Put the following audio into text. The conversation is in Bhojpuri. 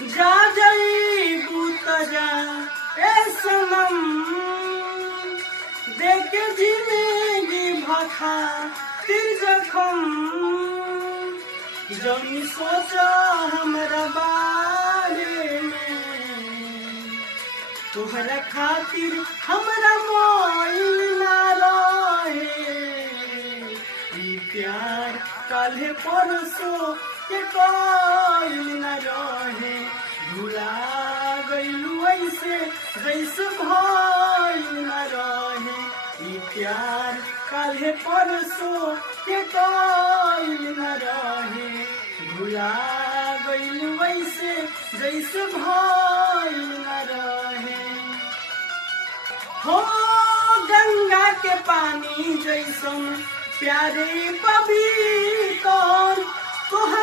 जा जईबू त जा ए सनम, देके जिंदगी भखा तिर जखम। जौनी सोचा हमरा बारे में, तोहरा खातिर हमरा मोइल ना रहे। ई प्यार काल्हे परसों के कोइल ना रहे। भुला गइलू ऐसे जैसे भइल ना रहे। ई प्यार काल्हे परसों के कोइल ना रहे। भुला गइलू ऐसे जैसे भइल ना रहे। हो गंगा के पानी जैसन प्यारे पवित्र तोहर